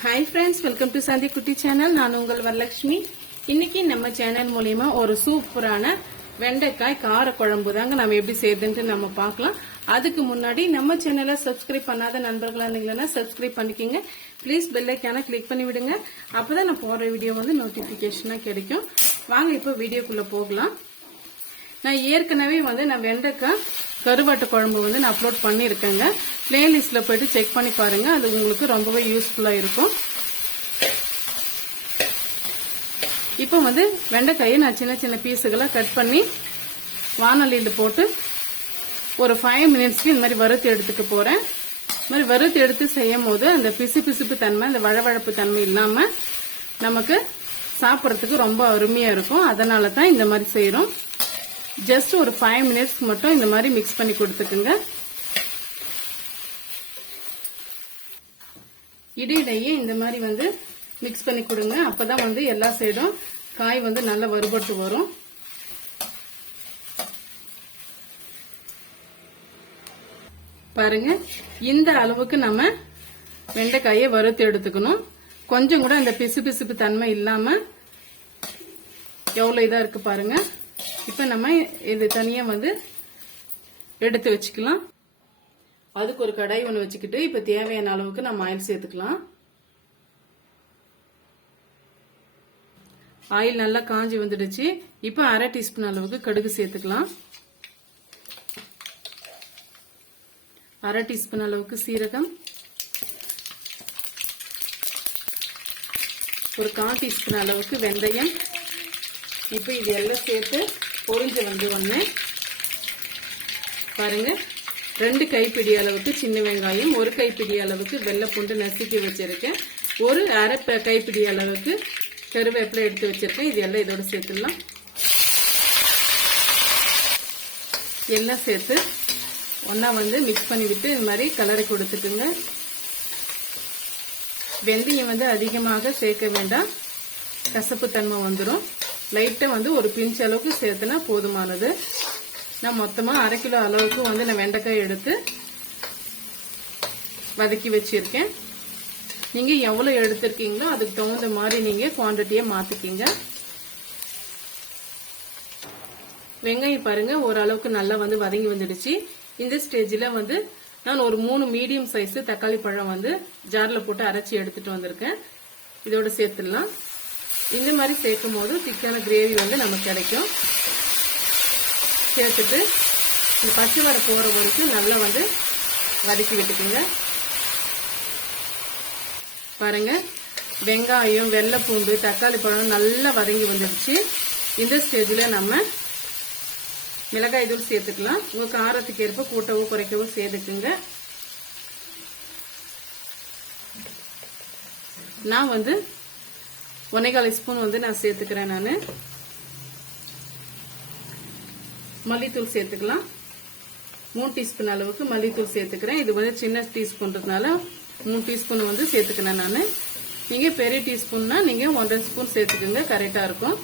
Hi friends welcome to சந்தி குட்டி channel நான் உங்கள் வரலட்சுமி இன்னைக்கு நம்ம சேனல் மூலியமா ஒரு சூப்பரான வெண்டைக்காய் கார குழம்பு தாங்க நம்ம எப்படி செய்யுதுன்ட்டு நம்ம பார்க்கலாம் அதுக்கு முன்னாடி நம்ம சேனலை சப்ஸ்கிரைப் பண்ணாத நண்பர்களாக இருந்தீங்கன்னா சப்ஸ்கிரைப் பண்ணிக்கோங்க ப்ளீஸ் பெல்லைக்கான கிளிக் பண்ணி விடுங்க அப்பதான் நான் போடுற வீடியோ வந்து நோட்டிஃபிகேஷனாக கிடைக்கும் வாங்க இப்போ வீடியோக்குள்ளே போகலாம் நான் ஏற்கனவே வந்து நான் வெண்டைக்காய் கருவாட்டு குழம்பு வந்து நான் அப்லோட் பண்ணியிருக்கேங்க. பிளேலிஸ்ட்ல போயிட்டு செக் பண்ணி பாருங்கள் அது உங்களுக்கு ரொம்பவே யூஸ்ஃபுல்லாக இருக்கும். இப்போ வந்து வெண்டைக்காயை நான் சின்ன சின்ன பீஸுகளாக கட் பண்ணி வானொலியில் போட்டு ஒரு ஃபைவ் மினிட்ஸ்க்கு இந்த மாதிரி வறுத்து எடுத்துக்க போகிறேன் இந்த மாதிரி வறுத்து எடுத்து செய்யும் போது அந்த பிசு பிசுப்பு தன்மை அந்த வழவழப்பு தன்மை இல்லாமல் நமக்கு சாப்பிட்றதுக்கு ரொம்ப அருமையாக இருக்கும். அதனால தான் இந்த மாதிரி செய்கிறோம் ஜஸ்ட் ஒரு ஃபைவ் மினிட்ஸ்க்கு மட்டும் இந்த மாதிரி மிக்ஸ் பண்ணி கொடுத்துக்குங்க. இடையிடையே இந்த மாதிரி வந்து மிக்ஸ் பண்ணி கொடுங்க. அப்பதான் வந்து எல்லா சைடும் காய் வந்து நல்லா வறுபட்டு வரும். பாருங்க. இந்த அளவுக்கு நம்ம வெண்டைக்காயை வறுத்து எடுத்துக்கணும். கொஞ்சம் கூட அந்த பிசு பிசுப்பு தன்மை இல்லாம எவ்வளவு இதா இருக்கு பாருங்க. இப்ப நம்ம இது தனியா வந்து எடுத்து வச்சுக்கலாம். அதுக்கு ஒரு கடாய் ஒன்று வச்சுக்கிட்டு இப்ப தேவையான அளவுக்கு நம்ம ஆயில் சேர்த்துக்கலாம். ஆயில் நல்லா காஞ்சி வந்துடுச்சு. இப்போ அரை டீஸ்பூன் அளவுக்கு கடுகு சேர்த்துக்கலாம். அரை டீஸ்பூன் அளவுக்கு சீரகம். ஒரு கால் டீஸ்பூன் அளவுக்கு வெந்தயம். இப்போ இது எல்லாம் சேர்த்து பொரிஞ்சு வந்து ஒன்று பாருங்க. ரெண்டு கைப்பிடி அளவுக்கு சின்ன வெங்காயம் ஒரு கைப்பிடி அளவுக்கு வெள்ளைப்பூண்டு நசுக்கி வச்சுருக்கேன். ஒரு அரை கைப்பிடி அளவுக்கு கருவேப்பிலை எடுத்து வச்சிருக்கேன். இது எல்லாம் இதோட சேர்த்துடலாம். எல்லாம் சேர்த்து ஒன்றா வந்து மிக்ஸ் பண்ணிவிட்டு இது மாதிரி கலரை கொடுத்துக்குங்க வெந்தயம் வந்து அதிகமாக சேர்க்க வேண்டாம். கசப்பு தன்மை வந்துடும் லைட்டாக வந்து ஒரு பிஞ்ச் அளவுக்கு சேர்த்துனா போதுமானது. நான் மொத்தமாக அரை கிலோ அளவுக்கு வந்து நான் வெண்டைக்காய் எடுத்து வதக்கி வச்சுருக்கேன். நீங்கள் எவ்வளோ எடுத்திருக்கீங்களோ அதுக்கு தகுந்த மாதிரி நீங்கள் குவான்டிட்டியை மாற்றிக்கிங்க வெங்காயம் பாருங்கள் ஓரளவுக்கு நல்லா வந்து வதங்கி வந்துடுச்சு. இந்த ஸ்டேஜில் வந்து நான் ஒரு மூணு மீடியம் சைஸு தக்காளி பழம் வந்து ஜாரில் போட்டு அரைச்சி எடுத்துகிட்டு வந்திருக்கேன். இதோட சேர்த்துடலாம். இந்த மாதிரி சேர்க்கும் போது திக்கான கிரேவி வந்து நமக்கு கிடைக்கும். சேர்த்துட்டு இந்த பச்சை வடை போகிற வரைக்கும் நல்லா வந்து வதக்கி விட்டுக்குங்க. பாருங்க வெங்காயம் வெள்ளைப்பூண்டு தக்காளி பழம் நல்லா வதங்கி வந்துடுச்சு. இந்த ஸ்டேஜில் நம்ம மிளகாய் தூள் சேர்த்துக்கலாம். உங்கள் காரத்துக்கு ஏற்ப கூட்டவோ குறைக்கவோ சேர்த்துக்குங்க. நான் வந்து ஒன்னேகால் ஸ்பூன் வந்து நான் சேர்த்துக்கிறேன் நான். மல்லித்தூள் சேர்த்துக்கலாம். மூணு டீஸ்பூன் அளவுக்கு மல்லித்தூள் சேர்த்துக்கிறேன். இது வந்து சின்ன டீஸ்பூன்றதுனால மூணு டீஸ்பூன் வந்து சேர்த்துக்கிறேன் நான். நீங்கள் பெரிய டீஸ்பூன்னா நீங்கள் ஒன்றரை ஸ்பூன் சேர்த்துக்கோங்க. கரெக்டாக இருக்கும்.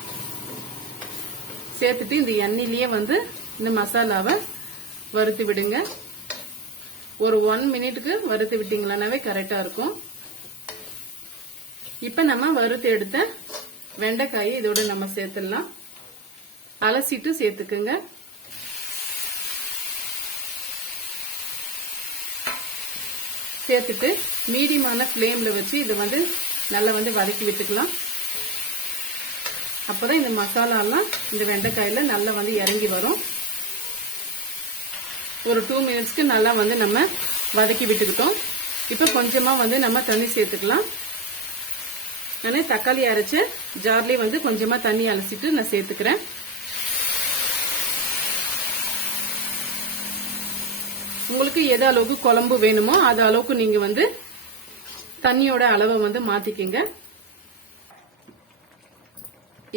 சேர்த்துட்டு இந்த எண்ணெயிலேயே வந்து இந்த மசாலாவை வறுத்து விடுங்க. ஒரு ஒன் மினிட்டுக்கு வறுத்து விட்டீங்களானாவே கரெக்டாக இருக்கும். இப்போ நம்ம வறுத்து எடுத்த வெண்டைக்காயை இதோட நம்ம சேர்த்துடலாம். அலசிட்டு சேர்த்துக்குங்க. சேர்த்துட்டு மீடியமான ஃப்ளேம்ல வச்சு இதை வந்து நல்லா வந்து வதக்கி விட்டுக்கலாம். அப்பதான் இந்த மசாலாலாம் இந்த வெண்டைக்காயில நல்லா வந்து இறங்கி வரும். ஒரு டூ மினிட்ஸ்க்கு நல்லா வந்து நம்ம வதக்கி விட்டுக்கிட்டோம். இப்போ கொஞ்சமா வந்து நம்ம தண்ணி சேர்த்துக்கலாம். நான் தக்காளி அரைச்ச ஜார்லேயே வந்து கொஞ்சமா தண்ணி அலசிட்டு நான் சேர்த்துக்கிறேன். உங்களுக்கு எது அளவுக்கு குழம்பு வேணுமோ அது அளவுக்கு நீங்க வந்து தண்ணியோட அளவை வந்து மாத்திக்கிங்க.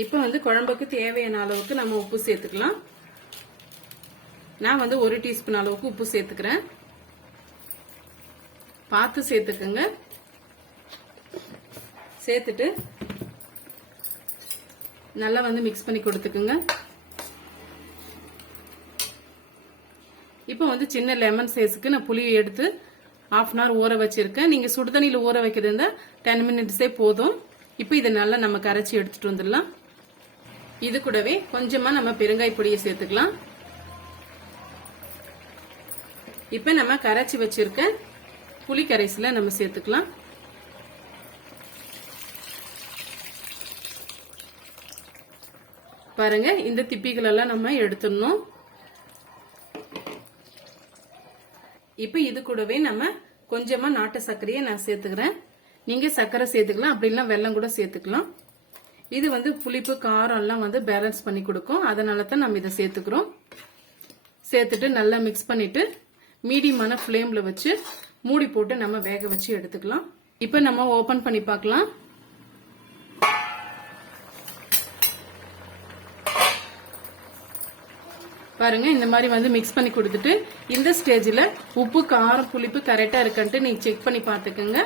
இப்போ வந்து குழம்புக்கு தேவையான அளவுக்கு நம்ம உப்பு சேர்த்துக்கலாம். நான் வந்து ஒரு டீஸ்பூன் அளவுக்கு உப்பு சேர்த்துக்கிறேன். பார்த்து சேர்த்துக்கோங்க. சேர்த்துட்டு நல்லா வந்து மிக்ஸ் பண்ணி கொடுத்துக்குங்க. இப்போ வந்து சின்ன லெமன் சைஸுக்கு நான் புளியை எடுத்து ஆஃப் அன் ஹவர் ஊற வச்சிருக்கேன். நீங்கள் சுடுதண்ணியில் ஊற வைக்கிறது இருந்தால் டென் மினிட்ஸே போதும். இப்போ இதை நல்லா நம்ம கரைச்சி எடுத்துட்டு வந்துடலாம். இது கூடவே கொஞ்சமாக நம்ம பெருங்காய் பொடியை சேர்த்துக்கலாம். இப்போ நம்ம கரைச்சி வச்சிருக்க புளி கரைசல நம்ம சேர்த்துக்கலாம். பாருங்க இந்த திப்பிகள் எல்லாம் நம்ம எடுத்துடணும். இப்போ இது கூடவே நம்ம கொஞ்சமா நாட்டு சர்க்கரையை நான் சேர்த்துக்கிறேன். நீங்க சர்க்கரை சேர்த்துக்கலாம் அப்படின்னா வெல்லம் கூட சேர்த்துக்கலாம். இது வந்து புளிப்பு காரம் எல்லாம் வந்து பேலன்ஸ் பண்ணி கொடுக்கும். அதனால தான் நம்ம இதை சேர்த்துக்கிறோம். சேர்த்துட்டு நல்லா மிக்ஸ் பண்ணிட்டு மீடியமான ஃப்ளேம்ல வச்சு மூடி போட்டு நம்ம வேக வச்சு எடுத்துக்கலாம். இப்போ நம்ம ஓபன் பண்ணி பார்க்கலாம். பாருங்க இந்த மாதிரி வந்து மிக்ஸ் பண்ணி கொடுத்துட்டு இந்த ஸ்டேஜில் உப்பு காரம் புளிப்பு கரெக்டாக இருக்குன்ட்டு நீங்கள் செக் பண்ணி பார்த்துக்கோங்க.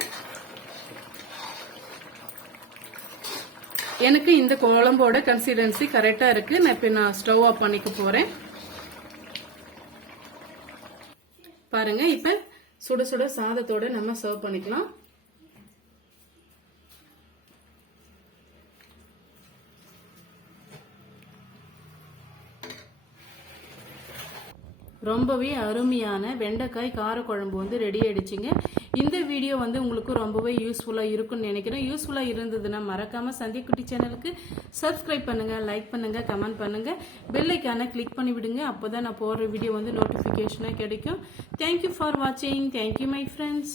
எனக்கு இந்த குழம்போட கன்சிஸ்டன்சி கரெக்டாக இருக்கு. நான் இப்போ நான் ஸ்டவ் ஆஃப் பண்ணிக்க போறேன். பாருங்க இப்போ சுட சுட சாதத்தோட நம்ம சர்வ் பண்ணிக்கலாம். ரொம்பவே அருமையான வெண்டைக்காய் காரக்குழம்பு வந்து ரெடி ஆகிடுச்சிங்க இந்த வீடியோ வந்து உங்களுக்கு ரொம்பவே யூஸ்ஃபுல்லாக இருக்கும்னு நினைக்கிறேன். யூஸ்ஃபுல்லாக இருந்ததுன்னா மறக்காமல் சந்தியக்குட்டி சேனலுக்கு சப்ஸ்கிரைப் பண்ணுங்கள் லைக் பண்ணுங்கள் கமெண்ட் பண்ணுங்கள் பெல்லைக்கான கிளிக் பண்ணி விடுங்க. அப்போதான் நான் போடுற வீடியோ வந்து நோட்டிஃபிகேஷனாக கிடைக்கும். தேங்க்யூ ஃபார் வாட்சிங் தேங்க்யூ மை ஃப்ரெண்ட்ஸ்